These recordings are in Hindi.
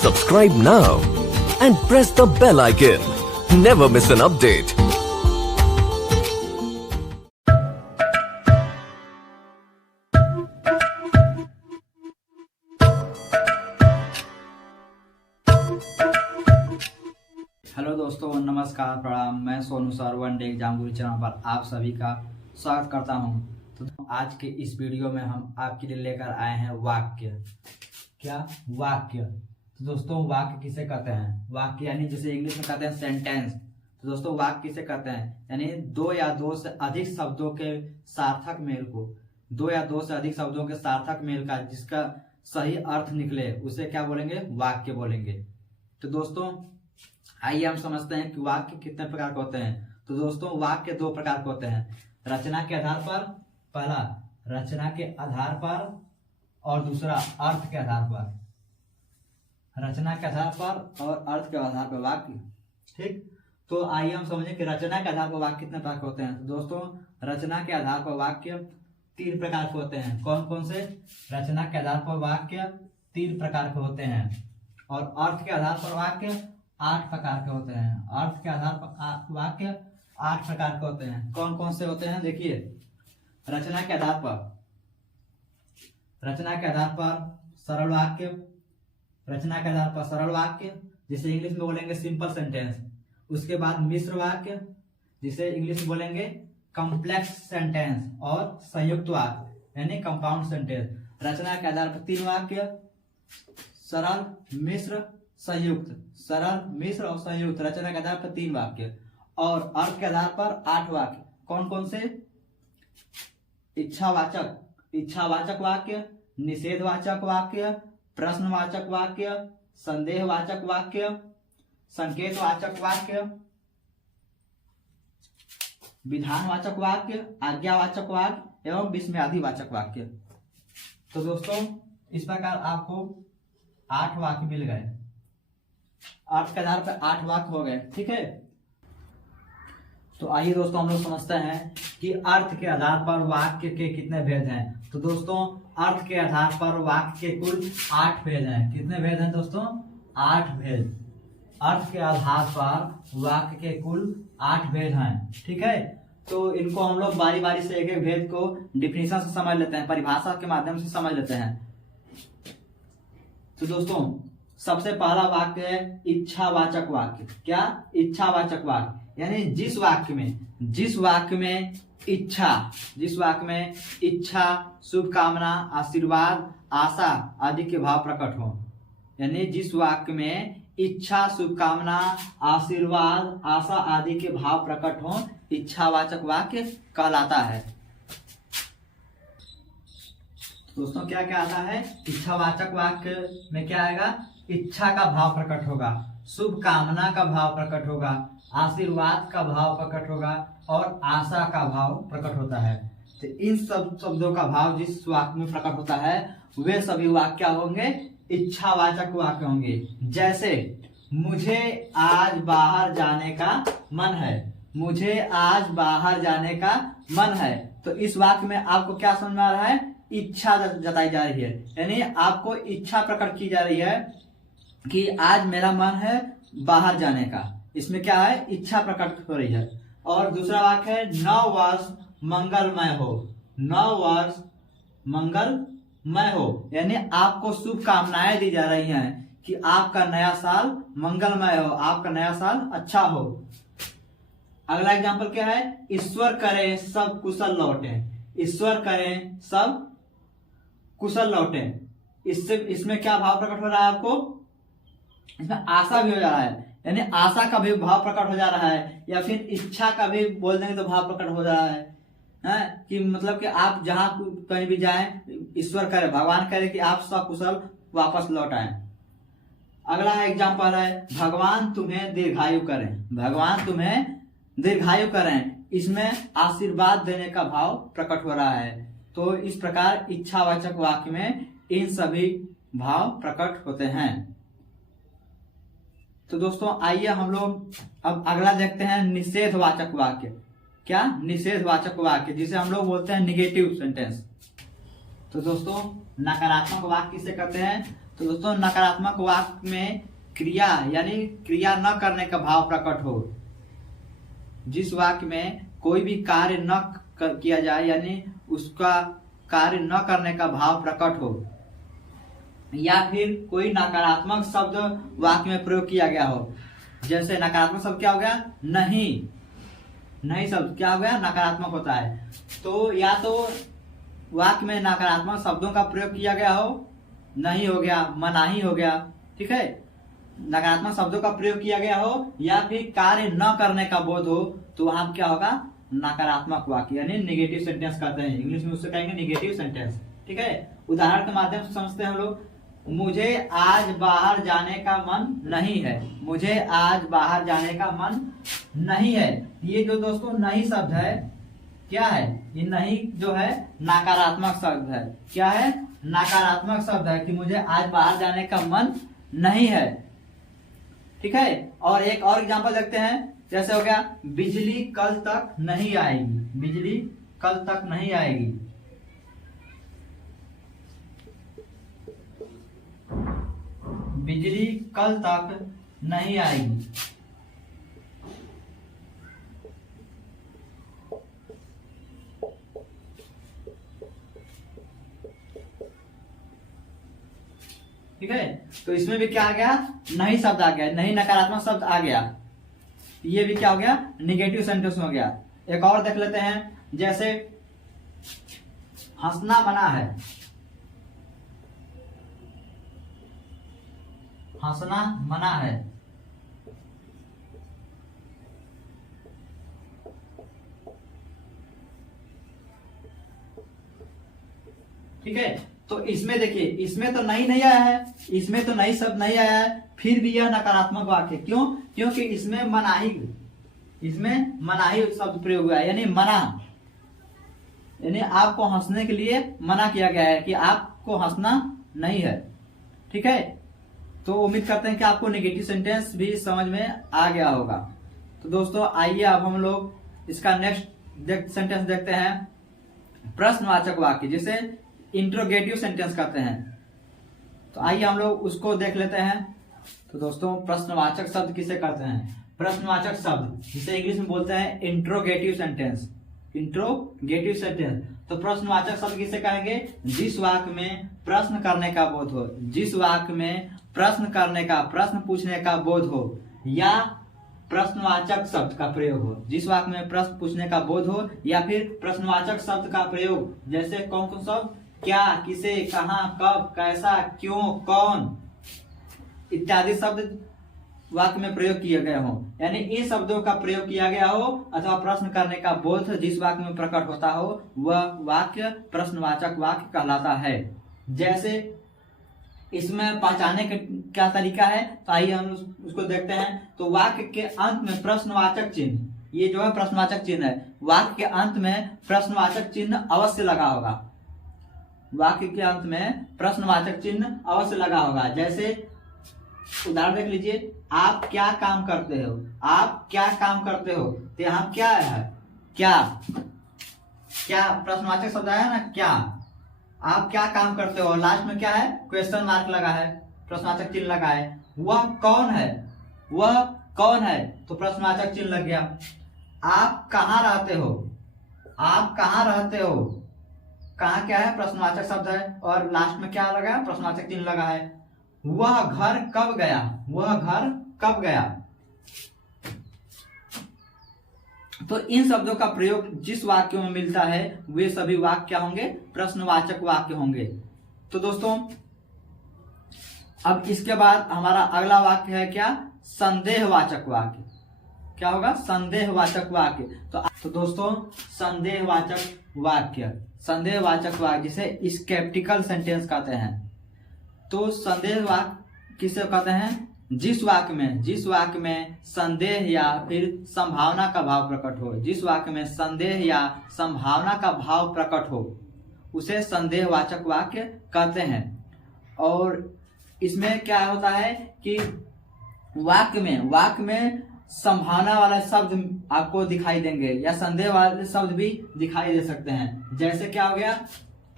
Subscribe now and press the bell icon. Never miss an update. Hello दोस्तों, नमस्कार, प्रणाम। मैं Sonu sir one day exam गुरु चैनल पर आप सभी का स्वागत करता हूं। तो आज के इस वीडियो में हम आपके लिए लेकर आए हैं वाक्य। क्या? वाक्य। तो दोस्तों, वाक्य किसे कहते हैं? वाक्य यानी जिसे इंग्लिश में कहते हैं सेंटेंस। तो दोस्तों, वाक्य किसे कहते हैं? यानी दो या दो से अधिक शब्दों के सार्थक मेल को, दो या दो से अधिक शब्दों के सार्थक मेल का जिसका सही अर्थ निकले उसे क्या बोलेंगे? वाक्य बोलेंगे। तो दोस्तों, आइए हम समझते हैं कि वाक्य कितने प्रकार के होते हैं। तो दोस्तों, वाक्य दो प्रकार के होते हैं। रचना के आधार पर, पहला रचना के आधार पर और दूसरा अर्थ के आधार पर। रचना के आधार पर और अर्थ के आधार पर वाक्य। ठीक, तो आइए हम समझें कि रचना के आधार पर वाक्य कितने प्रकार के होते हैं। तो दोस्तों, रचना के आधार पर वाक्य तीन प्रकार के होते हैं। कौन कौन से? रचना के आधार पर वाक्य तीन प्रकार के होते हैं और अर्थ के आधार पर वाक्य 8 प्रकार के होते हैं। अर्थ के आधार पर वाक्य 8 प्रकार के होते हैं। कौन कौन से होते हैं? देखिए, रचना के आधार पर, रचना के आधार पर सरल वाक्य, रचना के आधार पर सरल वाक्य जिसे इंग्लिश में बोलेंगे सिंपल सेंटेंस। उसके बाद मिश्र वाक्य जिसे इंग्लिश में बोलेंगे कॉम्प्लेक्स सेंटेंस, और संयुक्त वाक्य यानी कंपाउंड सेंटेंस। रचना के आधार पर 3 वाक्य, सरल, मिश्र, संयुक्त। सरल, मिश्र और संयुक्त। रचना के आधार पर 3 वाक्य। और अर्थ के आधार पर 8 वाक्य। कौन कौन से? इच्छावाचक, इच्छावाचक वाक्य, निषेधवाचक वाक्य, प्रश्नवाचक वाक्य, संदेहवाचक वाक्य, संकेतवाचक वाक्य, विधानवाचक वाक्य, आज्ञावाचक वाक्य एवं विस्मयादिवाचक वाक्य। तो दोस्तों, इस प्रकार आपको 8 वाक्य मिल गए। अर्थ के आधार पर 8 वाक्य हो गए। ठीक है, तो आइए दोस्तों हम लोग समझते हैं कि अर्थ के आधार पर वाक्य के कितने भेद हैं। तो दोस्तों, अर्थ के आधार पर वाक्य के कुल 8 भेद हैं। कितने भेद हैं दोस्तों? 8 भेद। अर्थ के आधार पर वाक्य के कुल 8 भेद हैं। ठीक है, तो इनको हम लोग बारी बारी से एक एक भेद को डिफिनेशन से समझ लेते हैं, परिभाषा के माध्यम से समझ लेते हैं। तो दोस्तों, सबसे पहला वाक्य है इच्छावाचक वाक्य। क्या? इच्छावाचक वाक्य यानी जिस वाक्य में इच्छा, जिस वाक्य में इच्छा, शुभकामना, आशीर्वाद, आशा आदि के भाव प्रकट हो। यानी जिस वाक्य में इच्छा, शुभकामना, आशीर्वाद, आशा आदि के भाव प्रकट हो, इच्छावाचक वाक्य कहलाता है। दोस्तों, क्या क्या आता है? इच्छावाचक वाक्य में क्या आएगा? इच्छा का भाव प्रकट होगा, शुभकामना का भाव प्रकट होगा, आशीर्वाद का भाव प्रकट होगा और आशा का भाव प्रकट होता है। तो इन सब शब्दों का भाव जिस वाक्य में प्रकट होता है वे सभी वाक्य होंगे इच्छावाचक वाक्य होंगे। जैसे, मुझे आज बाहर जाने का मन है। मुझे आज बाहर जाने का मन है। तो इस वाक्य में आपको क्या समझ में आ रहा है? इच्छा जताई जा रही है, यानी आपको इच्छा प्रकट की जा रही है कि आज मेरा मन है बाहर जाने का। इसमें क्या है? इच्छा प्रकट हो रही है। और दूसरा वाक्य है नव वर्ष मंगलमय हो। नव वर्ष मंगलमय हो यानी आपको शुभकामनाएं दी जा रही हैं कि आपका नया साल मंगलमय हो, आपका नया साल अच्छा हो। अगला एग्जांपल क्या है? ईश्वर करे सब कुशल लौटे। ईश्वर करें सब कुशल लौटे। इसमें क्या भाव प्रकट हो रहा है आपको? इसमें आशा भी हो जा रहा है, यानी आशा का भी भाव प्रकट हो जा रहा है, या फिर इच्छा का भी बोल देंगे तो भाव प्रकट हो जा रहा है कि मतलब कि आप जहां कहीं भी जाएं, ईश्वर करे, भगवान करे कि आप सकुशल वापस लौट आए। अगला एग्जांपल है भगवान तुम्हें दीर्घायु करें। भगवान तुम्हें दीर्घायु करें। इसमें आशीर्वाद देने का भाव प्रकट हो रहा है। तो इस प्रकार इच्छावाचक वाक्य में इन सभी भाव प्रकट होते हैं। तो दोस्तों, आइए हम लोग अब अगला देखते हैं निषेधवाचक वाक्य। क्या? निषेधवाचक वाक्य जिसे हम लोग बोलते हैं निगेटिव सेंटेंस। तो दोस्तों नकारात्मक वाक्य किसे कहते हैं? तो दोस्तों नकारात्मक वाक्य में क्रिया यानी क्रिया न करने का भाव प्रकट हो। जिस वाक्य में कोई भी कार्य न किया जाए यानी उसका कार्य न करने का भाव प्रकट हो, या फिर कोई नकारात्मक शब्द वाक्य में प्रयोग किया गया हो। जैसे नकारात्मक शब्द क्या हो गया? नहीं। नहीं शब्द क्या हो गया? नकारात्मक होता है। तो या तो वाक्य में नकारात्मक शब्दों का प्रयोग किया गया हो, नहीं हो गया, मनाही हो गया, ठीक है। नकारात्मक शब्दों का प्रयोग किया गया हो या फिर कार्य न करने का बोध हो, तो वहां क्या होगा? नकारात्मक वाक्य यानी नेगेटिव सेंटेंस कहते हैं। इंग्लिश में उससे कहेंगे नेगेटिव सेंटेंस, ठीक है। उदाहरण के माध्यम से समझते हैं हम लोग। मुझे आज बाहर जाने का मन नहीं है। मुझे आज बाहर जाने का मन नहीं है। ये जो दोस्तों नहीं शब्द है क्या है? ये नहीं जो है नकारात्मक शब्द है। क्या है? नकारात्मक शब्द है कि मुझे आज बाहर जाने का मन नहीं है, ठीक है। और एक और एग्जांपल देखते हैं। जैसे हो गया बिजली कल तक नहीं आएगी। बिजली कल तक नहीं आएगी। बिजली कल तक नहीं आएगी। ठीक है। तो इसमें भी क्या आ गया? नहीं शब्द आ गया, नहीं नकारात्मक शब्द आ गया। ये भी क्या हो गया? निगेटिव सेंटेंस हो गया। एक और देख लेते हैं। जैसे हंसना मना है। हंसना मना है। ठीक है। तो इसमें देखिए, इसमें तो नहीं आया है, इसमें तो नहीं शब्द नहीं आया है, फिर भी यह नकारात्मक वाक्य। क्यों? क्योंकि इसमें मनाही शब्द प्रयोग हुआ है, यानी मना, यानी आपको हंसने के लिए मना किया गया है कि आपको हंसना नहीं है, ठीक है। तो उम्मीद करते हैं कि आपको नेगेटिव सेंटेंस भी समझ में आ गया होगा। तो दोस्तों आइए अब हम लोग इसका नेक्स्ट सेंटेंस देखते हैं। प्रश्नवाचक वाक्य जिसे इंट्रोगेटिव सेंटेंस कहते हैं। तो आइए हम लोग उसको देख लेते हैं। तो दोस्तों प्रश्नवाचक शब्द किसे कहते हैं? प्रश्नवाचक शब्द जिसे इंग्लिश में बोलते हैं इंट्रोगेटिव सेंटेंस। Interrogative sentence. तो प्रश्नवाचक शब्द किसे कहेंगे? जिस वाक्य में प्रश्न करने का बोध हो, जिस वाक्य में प्रश्न करने का, प्रश्न पूछने का बोध हो, या प्रश्नवाचक शब्द का प्रयोग हो। जिस वाक्य में प्रश्न पूछने का बोध हो या फिर प्रश्नवाचक शब्द का प्रयोग। जैसे कौन कौन शब्द? क्या, किसे, कहां, कब, कैसा, क्यों, कौन इत्यादि शब्द वाक्य में प्रयोग किए गए हो, यानी इन शब्दों का प्रयोग किया गया हो अथवा प्रश्न करने का बोध जिस वाक्य में प्रकट होता हो वह वाक्य प्रश्नवाचक वाक्य कहलाता है। जैसे इसमें पहचानने का क्या तरीका है? तो आइए हम उसको देखते हैं। तो वाक्य के अंत में प्रश्नवाचक चिन्ह, ये जो है प्रश्नवाचक चिन्ह है, वाक्य के अंत में प्रश्नवाचक चिन्ह अवश्य लगा होगा। वाक्य के अंत में प्रश्नवाचक चिन्ह अवश्य लगा होगा। जैसे उदाहरण देख लीजिए, आप क्या काम करते हो? आप क्या काम करते हो? तो यहाँ क्या है? क्या, क्या प्रश्नवाचक शब्द आया ना, क्या। आप क्या काम करते हो? लास्ट में क्या है? क्वेश्चन मार्क लगा है, प्रश्नवाचक चिन्ह लगा है। वह कौन है? वह कौन है? तो प्रश्नवाचक चिन्ह लग गया। आप कहाँ रहते हो? आप कहाँ रहते हो? कहाँ क्या है? प्रश्नवाचक शब्द है और लास्ट में क्या लगा है? प्रश्नवाचक चिन्ह लगा है। वह घर कब गया? वह घर कब गया? तो इन शब्दों का प्रयोग जिस वाक्यों में मिलता है वे सभी वाक्य क्या होंगे? प्रश्नवाचक वाक्य होंगे। तो दोस्तों अब इसके बाद हमारा अगला वाक्य है क्या? संदेहवाचक वाक्य। क्या होगा? संदेहवाचक वाक्य। तो दोस्तों संदेहवाचक वाक्य, संदेहवाचक वाक्य जिसे स्केप्टिकल सेंटेंस कहते हैं। तो संदेह वाक्य किसे कहते हैं? जिस वाक्य में संदेह या फिर संभावना का भाव प्रकट हो, जिस वाक्य में संदेह या संभावना का भाव प्रकट हो उसे संदेहवाचक वाक्य कहते हैं। और इसमें क्या होता है कि वाक्य में संभावना वाला शब्द आपको दिखाई देंगे या संदेह वाले शब्द भी दिखाई दे सकते हैं। जैसे क्या हो गया?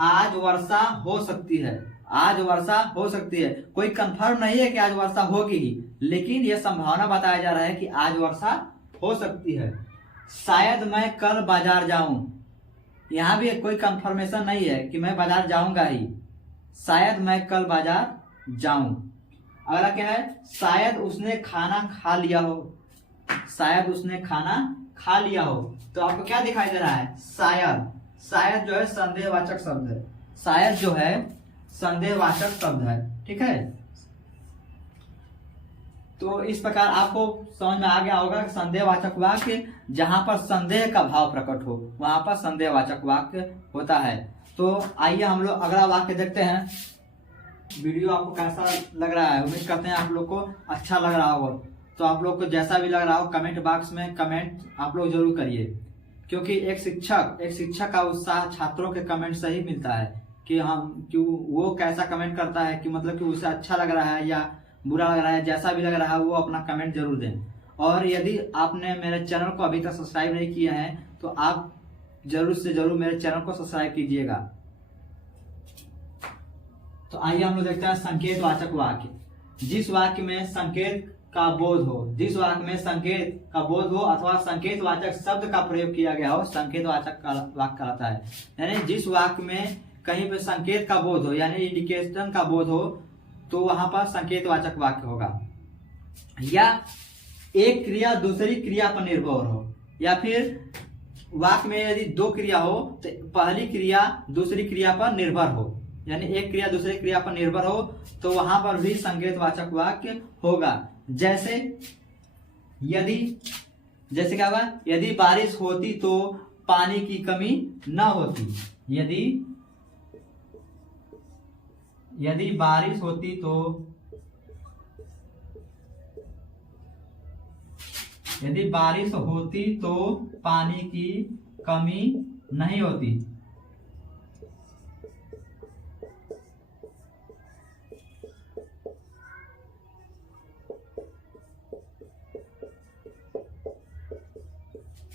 आज वर्षा हो सकती है, आज वर्षा हो सकती है। कोई कंफर्म नहीं है कि आज वर्षा होगी ही, लेकिन यह संभावना बताया जा रहा है कि आज वर्षा हो सकती है। शायद मैं कल बाजार जाऊं, यहाँ भी कोई कंफर्मेशन नहीं है कि मैं बाजार जाऊंगा ही, शायद मैं कल बाजार जाऊं। अगला क्या है, शायद उसने खाना खा लिया हो, शायद उसने खाना खा लिया हो। तो आपको क्या दिखाई दे रहा है, शायद। शायद जो है संदेहवाचक शब्द है, शायद जो है संदेहवाचक शब्द है, ठीक है। तो इस प्रकार आपको समझ में आ गया होगा कि संदेहवाचक वाक्य जहां पर संदेह का भाव प्रकट हो वहां पर संदेहवाचक वाक्य होता है। तो आइए हम लोग अगला वाक्य देखते हैं। वीडियो आपको कैसा लग रहा है, उम्मीद करते हैं आप लोग को अच्छा लग रहा होगा। तो आप लोग को जैसा भी लग रहा हो कमेंट बॉक्स में कमेंट आप लोग जरूर करिए, क्योंकि एक शिक्षक का उत्साह छात्रों के कमेंट से ही मिलता है कि वो कैसा कमेंट करता है, कि मतलब कि उसे अच्छा लग रहा है या बुरा लग रहा है। जैसा भी लग रहा है वो अपना कमेंट जरूर दें। और यदि आपने मेरे चैनल को अभी तक सब्सक्राइब नहीं किया है तो आप जरूर से जरूर मेरे चैनल को सब्सक्राइब कीजिएगा। तो आइए हम लोग देखते हैं संकेतवाचक वाक्य। जिस वाक्य में संकेत का बोध हो, जिस वाक्य में संकेत का बोध हो अथवा संकेतवाचक शब्द का प्रयोग किया गया हो, संकेतवाचक वाक्य कहलाता है। यानी जिस वाक्य में कहीं पे संकेत का बोध हो यानी इंडिकेशन का बोध हो तो वहां पर संकेतवाचक वाक्य होगा। या एक क्रिया दूसरी क्रिया पर निर्भर हो, या फिर वाक्य में यदि दो क्रिया हो तो पहली क्रिया दूसरी क्रिया पर निर्भर हो, यानी एक क्रिया दूसरी क्रिया पर निर्भर हो तो वहां पर भी संकेतवाचक वाक्य होगा। जैसे क्या होगा, यदि बारिश होती तो पानी की कमी न होती। यदि बारिश होती तो पानी की कमी नहीं होती।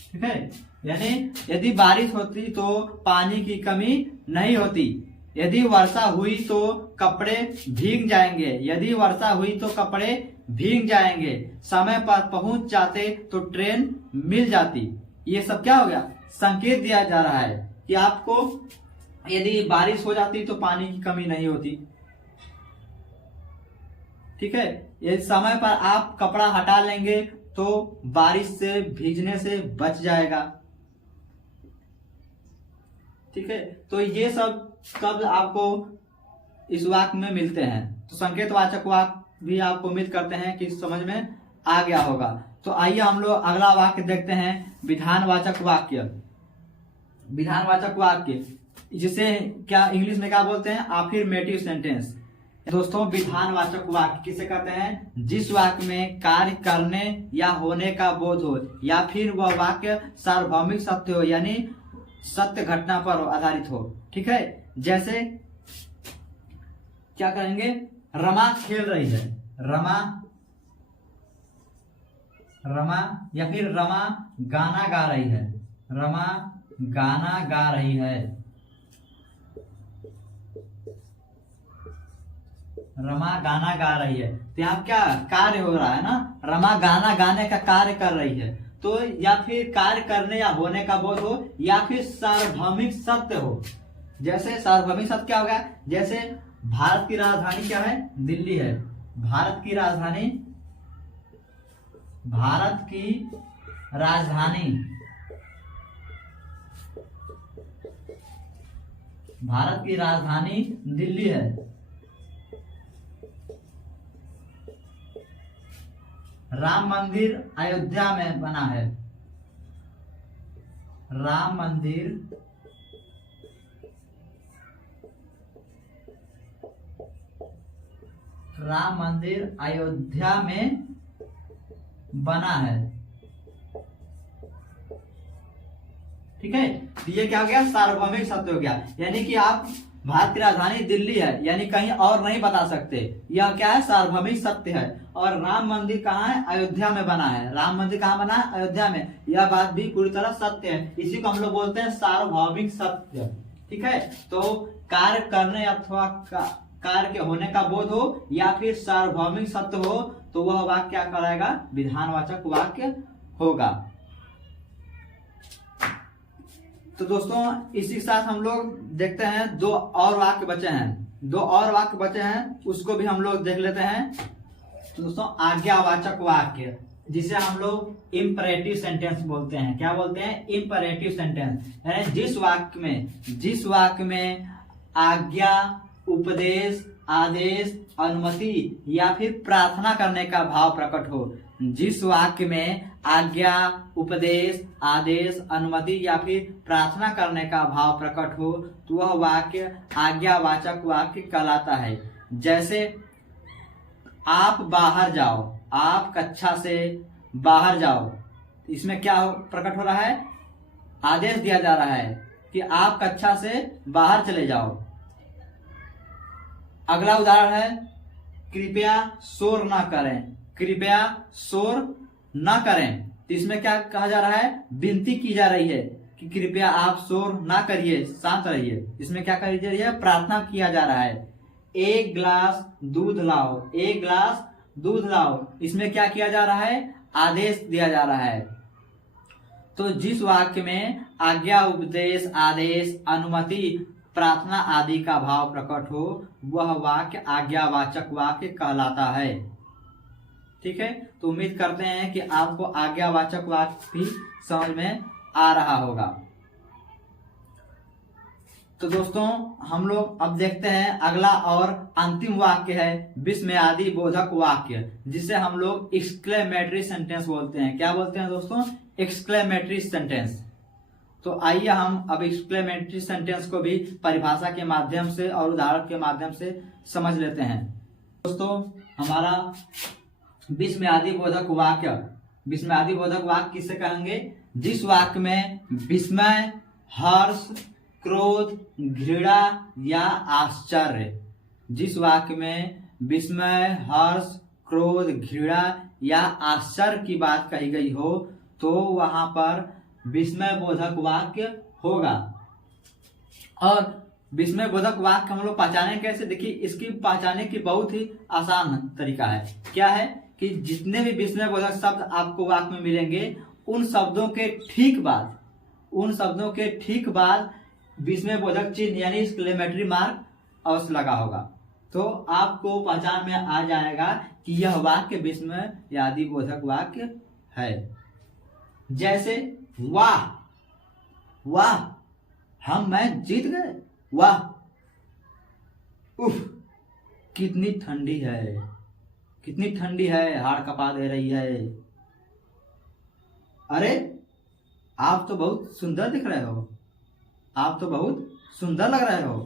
ठीक है, यानी यदि बारिश होती तो पानी की कमी नहीं होती। यदि वर्षा हुई तो कपड़े भीग जाएंगे। यदि वर्षा हुई तो कपड़े भीग जाएंगे। समय पर पहुंच जाते तो ट्रेन मिल जाती। ये सब क्या हो गया, संकेत दिया जा रहा है कि आपको यदि बारिश हो जाती तो पानी की कमी नहीं होती। ठीक है, यदि समय पर आप कपड़ा हटा लेंगे तो बारिश से भीगने से बच जाएगा। ठीक है, तो ये सब शब्द आपको इस वाक्य में मिलते हैं। तो संकेतवाचक वाक्य भी आपको उम्मीद करते हैं कि समझ में आ गया होगा। तो आइए हम लोग अगला वाक्य देखते हैं, विधानवाचक वाक्य। विधानवाचक वाक्य जिसे क्या इंग्लिश में क्या बोलते हैं, अफर्मेटिव सेंटेंस। दोस्तों, विधानवाचक वाक्य किसे कहते हैं, जिस वाक्य में कार्य करने या होने का बोध हो या फिर वह वाक्य सार्वभौमिक सत्य हो यानी सत्य घटना पर आधारित हो। ठीक है, जैसे क्या करेंगे, रमा खेल रही है, रमा या फिर रमा गाना गा रही है, रमा गाना गा रही है, रमा गाना गा रही है। तो यहाँ क्या कार्य हो रहा है ना, रमा गाना गाने का कार्य कर रही है। तो या फिर कार्य करने या होने का बोध हो या फिर सार्वभौमिक सत्य हो। जैसे सार्वभौमिक सत्य क्या होगा, जैसे भारत की राजधानी क्या है, दिल्ली है। भारत की राजधानी दिल्ली है। राम मंदिर अयोध्या में बना है, राम मंदिर अयोध्या में बना है। ठीक है, तो ये क्या हो गया, सार्वभौमिक सत्य हो गया। यानी कि आप भारत की राजधानी दिल्ली है यानी कहीं और नहीं बता सकते, यह क्या है, सार्वभौमिक सत्य है। और राम मंदिर कहाँ है, अयोध्या में बना है। राम मंदिर कहाँ बना है, अयोध्या में। यह बात भी पूरी तरह सत्य है। इसी को हम लोग बोलते हैं सार्वभौमिक सत्य। ठीक है, तो कार्य करने अथवा कार्य के होने का बोध हो या फिर सार्वभौमिक सत्य हो तो वह वाक्य क्या कहलाएगा? विधानवाचक वाक्य होगा। तो दोस्तों इसी के साथ हम लोग देखते हैं दो और वाक्य बचे हैं, उसको भी हम लोग देख लेते हैं। तो दोस्तों आज्ञावाचक वाक्य जिसे हम लोग इंपरेटिव सेंटेंस बोलते हैं। क्या बोलते हैं? Imperative sentence. यानी जिस वाक्य में आज्ञा, उपदेश, आदेश, अनुमति या फिर प्रार्थना करने का भाव प्रकट हो। जिस वाक्य में आज्ञा, उपदेश, आदेश, अनुमति या फिर प्रार्थना करने का भाव प्रकट हो तो वह वाक्य आज्ञावाचक वाक्य कहलाता है। जैसे आप बाहर जाओ, आप कक्षा से बाहर जाओ, इसमें क्या प्रकट हो रहा है? आदेश दिया जा रहा है कि आप कक्षा से बाहर चले जाओ। अगला उदाहरण है कृपया शोर न करें। तो इसमें क्या कहा जा रहा है? विनती की जा रही है कि कृपया आप शोर ना करिए, शांत रहिए। इसमें क्या करी जा रही है? प्रार्थना किया जा रहा है। एक गिलास दूध लाओ। इसमें क्या किया जा रहा है? आदेश दिया जा रहा है। तो जिस वाक्य में आज्ञा, उपदेश, आदेश, अनुमति, प्रार्थना आदि का भाव प्रकट हो वह वाक्य आज्ञावाचक वाक्य कहलाता है। ठीक है, तो उम्मीद करते हैं कि आपको आज्ञावाचक वाक्य भी समझ में आ रहा होगा। तो दोस्तों हम लोग अब देखते हैं अगला और अंतिम वाक्य है विस्मयादि बोधक वाक्य, जिसे हम लोग एक्सक्लेमेटरी सेंटेंस बोलते हैं। क्या बोलते हैं दोस्तों? Exclamatory sentence. तो आइए हम अब एक्सक्लेमेटरी सेंटेंस को भी परिभाषा के माध्यम से और उदाहरण के माध्यम से समझ लेते हैं। दोस्तों हमारा विस्मयादि बोधक वाक्य किससे कहेंगे? जिस वाक्य में विस्मय, हर्ष, क्रोध, घृणा या आश्चर्य, जिस वाक्य में विस्मय, हर्ष, क्रोध, घृणा या आश्चर्य की बात कही गई हो तो वहां पर विस्मय बोधक वाक्य होगा। और विस्मय बोधक वाक्य हम लोग पहचाने कैसे? देखिए इसकी पहचाने की बहुत ही आसान तरीका है। क्या है कि जितने भी विस्मय बोधक शब्द आपको वाक्य में मिलेंगे उन शब्दों के ठीक बाद विस्मय बोधक चिन्ह यानी एक्सक्लेमेटरी मार्क अवश्य लगा होगा। तो आपको पहचान में आ जाएगा कि यह वाक्य विस्मय आदि बोधक वाक्य है। जैसे वाह हम मैच जीत गए, वाह, उफ कितनी ठंडी है, हाड़ कपा दे रही है, अरे आप तो बहुत सुंदर दिख रहे हो, आप तो बहुत सुंदर लग रहे हो।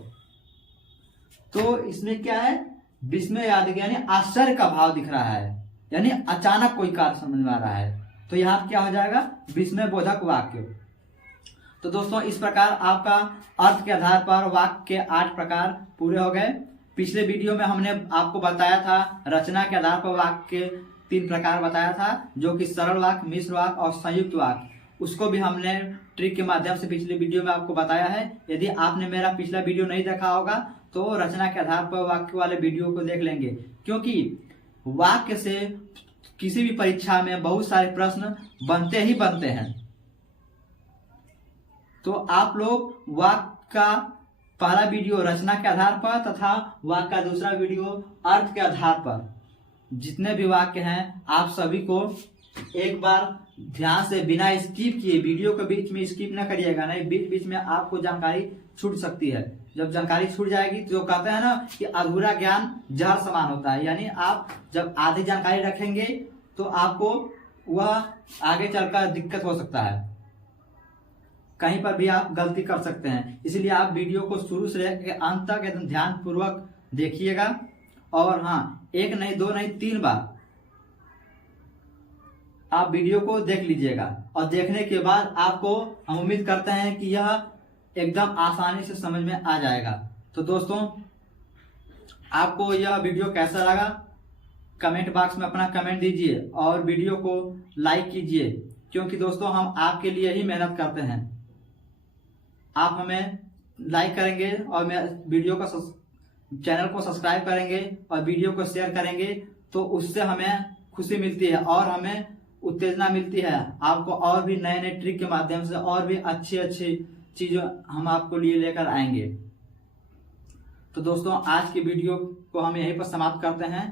तो इसमें क्या है? विस्मय आदि यानी आश्चर्य का भाव दिख रहा है, यानी अचानक कोई कार्य समझ में आ रहा है, तो यहाँ क्या हो जाएगा? विस्मय बोधक वाक्य। तो दोस्तों इस प्रकार आपका अर्थ के आधार पर वाक्य के 8 प्रकार पूरे हो गए। पिछले वीडियो में हमने आपको बताया था रचना के आधार पर वाक्य के 3 प्रकार बताया था, जो कि सरल वाक्य, मिश्र वाक्य और संयुक्त वाक्य। उसको भी हमने ट्रिक के माध्यम से पिछले वीडियो में आपको बताया है। यदि आपने मेरा पिछला वीडियो नहीं देखा होगा तो रचना के आधार पर वाक्य वाले वीडियो को देख लेंगे, क्योंकि वाक्य से किसी भी परीक्षा में बहुत सारे प्रश्न बनते हैं। तो आप लोग वाक्य का पहला वीडियो रचना के आधार पर तथा वाक्य का दूसरा वीडियो अर्थ के आधार पर जितने भी वाक्य हैं आप सभी को एक बार ध्यान से बिना स्किप किए, वीडियो के बीच में स्किप ना करिएगा, नहीं बीच में आपको जानकारी छूट सकती है। जब जानकारी छूट जाएगी तो कहते हैं ना कि अधूरा ज्ञान जहर समान होता है, यानी आप जब आधी जानकारी रखेंगे तो आपको वह आगे चलकर दिक्कत हो सकता है, कहीं पर भी आप गलती कर सकते हैं। इसलिए आप वीडियो को शुरू से लेकर अंत तक एकदम ध्यान पूर्वक देखिएगा। और हाँ, 1 नहीं 2 नहीं 3 बार आप वीडियो को देख लीजिएगा, और देखने के बाद आपको हम उम्मीद करते हैं कि यह एकदम आसानी से समझ में आ जाएगा। तो दोस्तों आपको यह वीडियो कैसा लगा कमेंट बॉक्स में अपना कमेंट दीजिए और वीडियो को लाइक कीजिए, क्योंकि दोस्तों हम आपके लिए ही मेहनत करते हैं। आप हमें लाइक करेंगे और मैं वीडियो का चैनल को सब्सक्राइब करेंगे और वीडियो को शेयर करेंगे तो उससे हमें खुशी मिलती है और हमें उत्तेजना मिलती है। आपको और भी नए नए ट्रिक के माध्यम से और भी अच्छी अच्छी चीजें हम आपको लिए लेकर आएंगे। तो दोस्तों आज की वीडियो को हम यहीं पर समाप्त करते हैं।